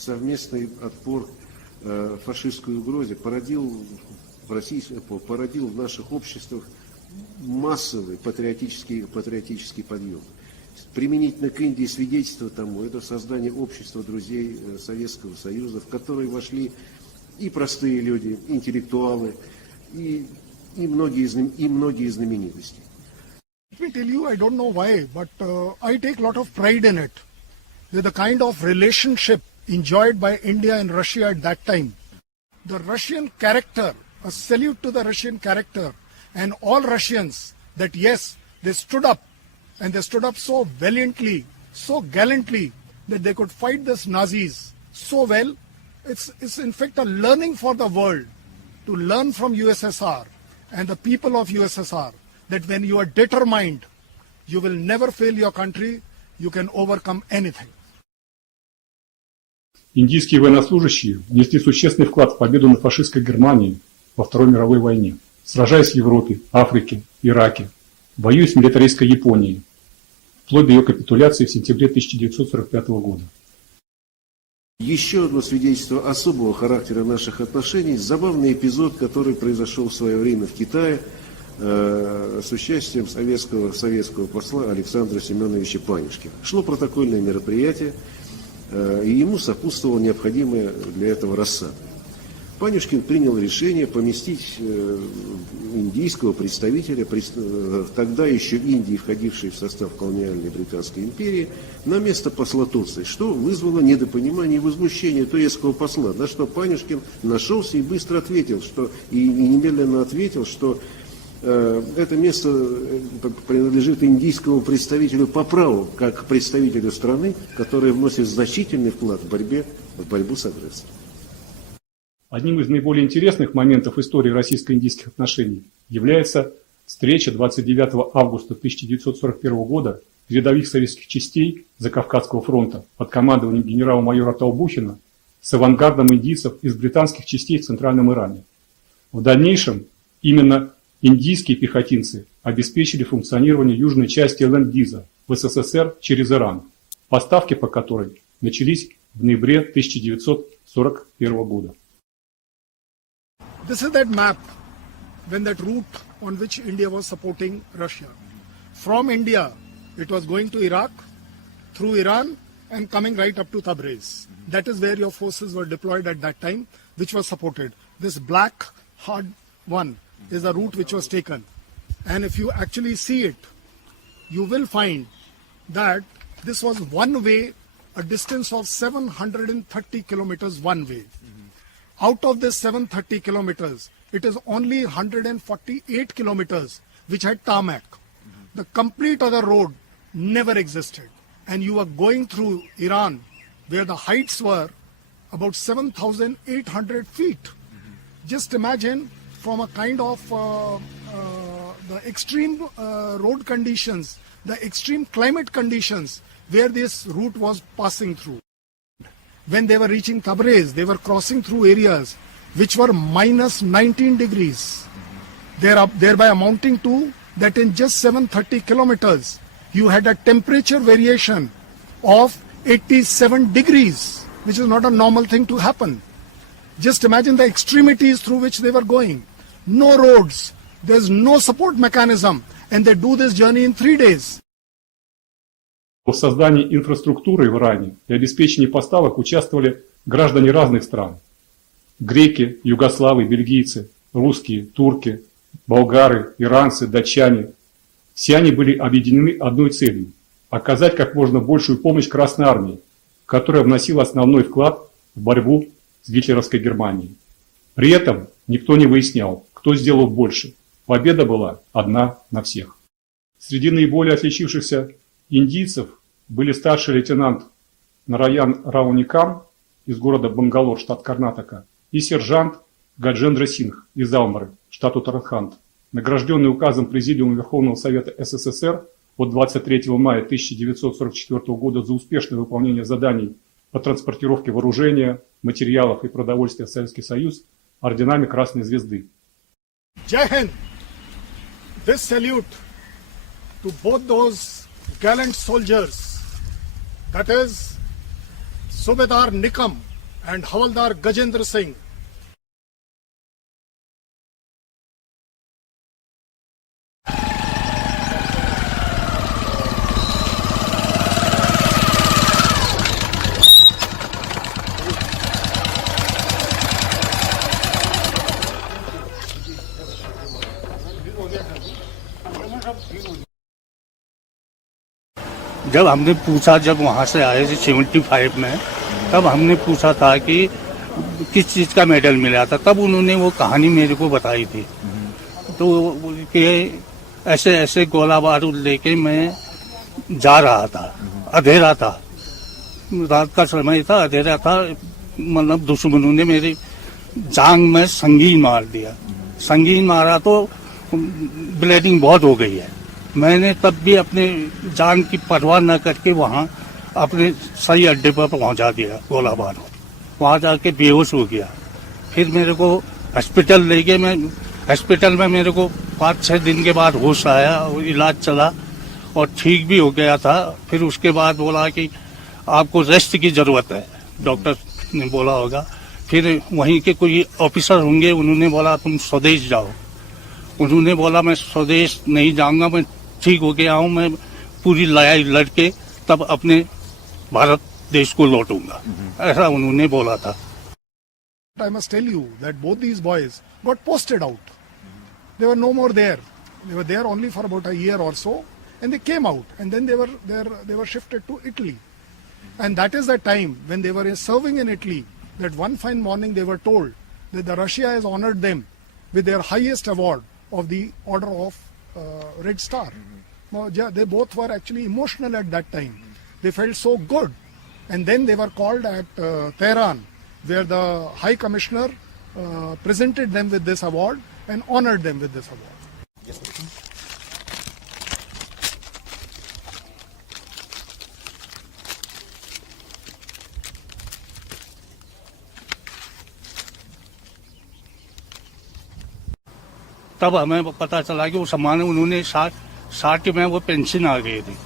совместный отпор фашистской угрозе породил в наших обществах массовый патриотический подъем. Применительно к Индии свидетельство тому — это создание общества друзей Советского Союза, в которое вошли и простые люди, интеллектуалы, и многие знаменитости. Let me tell you, I don't know why, but I take a lot of pride in it. With the kind of relationship enjoyed by India and Russia at that time. The Russian character, a salute to the Russian character and all Russians, that yes, they stood up, and they stood up so valiantly, so gallantly, that they could fight these Nazis so well. It's in fact a learning for the world to learn from USSR and the people of USSR that when you are determined, you will never fail your country, you can overcome anything. Индийские военнослужащие внесли существенный вклад в победу над фашистской Германией во Второй мировой войне, сражаясь в Европе, Африке, Ираке, воюя с милитаристской Японией, вплоть до ее капитуляции в сентябре 1945 года. Еще одно свидетельство особого характера наших отношений — забавный эпизод, который произошел в свое время в Китае с участием советского посла Александра Семеновича Панюшкина. Шло протокольное мероприятие, и ему сопутствовала необходимая для этого рассада. Панюшкин принял решение поместить индийского представителя, тогда еще Индии, входившей в состав колониальной Британской империи, на место посла Турции, что вызвало недопонимание и возмущение турецкого посла, на что Панюшкин нашелся и быстро ответил, и немедленно ответил, что это место принадлежит индийскому представителю по праву, как представителю страны, которая вносит значительный вклад в борьбу с агрессором. Одним из наиболее интересных моментов истории российско-индийских отношений является встреча 29 августа 1941 года передовых советских частей Закавказского фронта под командованием генерала-майора Толбухина с авангардом индийцев из британских частей в Центральном Иране. В дальнейшем именно индийские пехотинцы обеспечили функционирование южной части Ленд-Лиза в СССР через Иран, поставки по которой начались в ноябре 1941 года. This is that map when that route on which India was supporting Russia. From India, it was going to Iraq, through Iran, and coming right up to Tabriz. That is where your forces were deployed at that time, which was supported. This black hard one is the route which was taken. And if you actually see it, you will find that this was one way, a distance of 730 kilometers one way. Out of this 730 kilometers, it is only 148 kilometers which had tarmac. The complete other road never existed. And you are going through Iran, where the heights were about 7,800 feet. Just imagine from a kind of the extreme road conditions, the extreme climate conditions where this route was passing through. When they were reaching Tabriz, they were crossing through areas which were minus 19 degrees. Thereby amounting to that in just 730 kilometers, you had a temperature variation of 87 degrees, which is not a normal thing to happen. Just imagine the extremities through which they were going. No roads, there's no support mechanism, and they do this journey in 3 days. В создании инфраструктуры в Иране и обеспечении поставок участвовали граждане разных стран. Греки, югославы, бельгийцы, русские, турки, болгары, иранцы, датчане. Все они были объединены одной целью – оказать как можно большую помощь Красной Армии, которая вносила основной вклад в борьбу с гитлеровской Германией. При этом никто не выяснял, кто сделал больше. Победа была одна на всех. Среди наиболее отличившихся индийцев были старший лейтенант Нараян Рауникам из города Бангалор, штат Карнатака, и сержант Гаджендра Сингх из Алмары, штат Уттаранханд, награжденный указом Президиума Верховного Совета СССР от 23 мая 1944 года за успешное выполнение заданий по транспортировке вооружения, материалов и продовольствия в Советский Союз орденами Красной Звезды. Jai Hind! This salute to both those gallant soldiers, that is Subedar Nikam and Havaldar Gajendra Singh. जब हमने पूछा, जब वहाँ से आए थे 75 में, तब हमने पूछा था कि किस चीज़ का मेडल मिला था, तब उन्होंने वो कहानी मेरे को बताई थी। तो कि ऐसे ऐसे गोला बारूद लेके मैं जा रहा था, अंधेरा था, रात का समय था, अंधेरा था, मतलब दुश्मनों ने मेरी जांग में संगीन मार दिया। संगीन मारा तो ब्लीडिंग बहुत हो गई है। मैंने तब भी अपने जान की परवाह न करके वहाँ अपने सही अड्डे पर पहुँचा दिया गोला बारूद। वहाँ जाके बेहोश हो गया। फिर मेरे को हॉस्पिटल ले गए। मैं हॉस्पिटल में मेरे को 5-6 दिन के बाद होश आया और इलाज चला और ठीक भी हो गया था। फिर उसके बाद बोला कि आपको रेस्ट की ज़रूरत है, डॉक्टर ने बोला होगा। फिर वहीं के कोई ऑफिसर होंगे, उन्होंने बोला तुम स्वदेश जाओ। उन्होंने बोला मैं स्वदेश नहीं जाऊंगा, मैं ठीक हो गया हूँ, मैं पूरी लड़ाई लड़के तब अपने भारत देश को लौटूंगा, ऐसा उन्होंने बोला था। I must tell you that both these boys got posted out. They were no more there. They were there only for about a year or so, and they came out, and then they were shifted to Italy. And that is the time when they were serving in Italy, that one fine morning they were told that the Russia has honored them with their highest award of the Order of Red Star. Now, they both were actually emotional at that time. They felt so good. And then they were called at Tehran, where the High Commissioner presented them with this award and honored them with this award. तब हमें पता चला कि वो सम्मान उन्होंने 60 में वो पेंशन आ गई थी।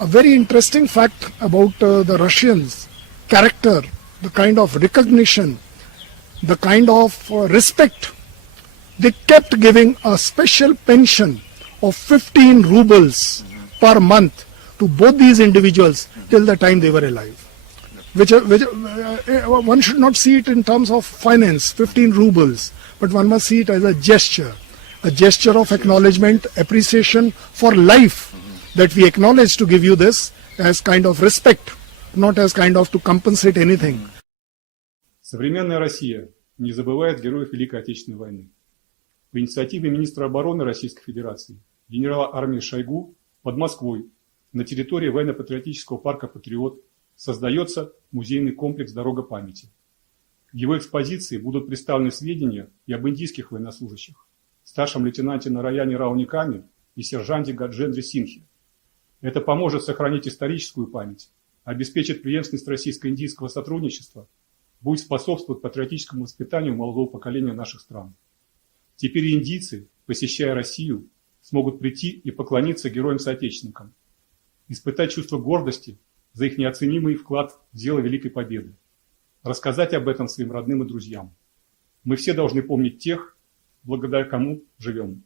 A very interesting fact about the Russians' character, the kind of recognition, the kind of respect, they kept giving a special pension of 15 rubles per month to both these individuals till the time they were alive. Which one should not see it in terms of finance, 15 rubles, but one must see it as a gesture of acknowledgement, appreciation for life, that we acknowledge to give you this as kind of respect, not as kind of to compensate anything. Современная Россия не забывает героев Великой Отечественной войны. По инициативе министра обороны Российской Федерации, генерала армии Шойгу, под Москвой на территории военно-патриотического парка «Патриот» создается музейный комплекс «Дорога памяти». В его экспозиции будут представлены сведения и об индийских военнослужащих, старшем лейтенанте Нараяне Рауникаме и сержанте Гаджендре Синхе. Это поможет сохранить историческую память, обеспечит преемственность российско-индийского сотрудничества, будет способствовать патриотическому воспитанию молодого поколения наших стран. Теперь и индийцы, посещая Россию, смогут прийти и поклониться героям-соотечественникам, испытать чувство гордости за их неоценимый вклад в дело Великой Победы, рассказать об этом своим родным и друзьям. Мы все должны помнить тех, благодаря кому живем.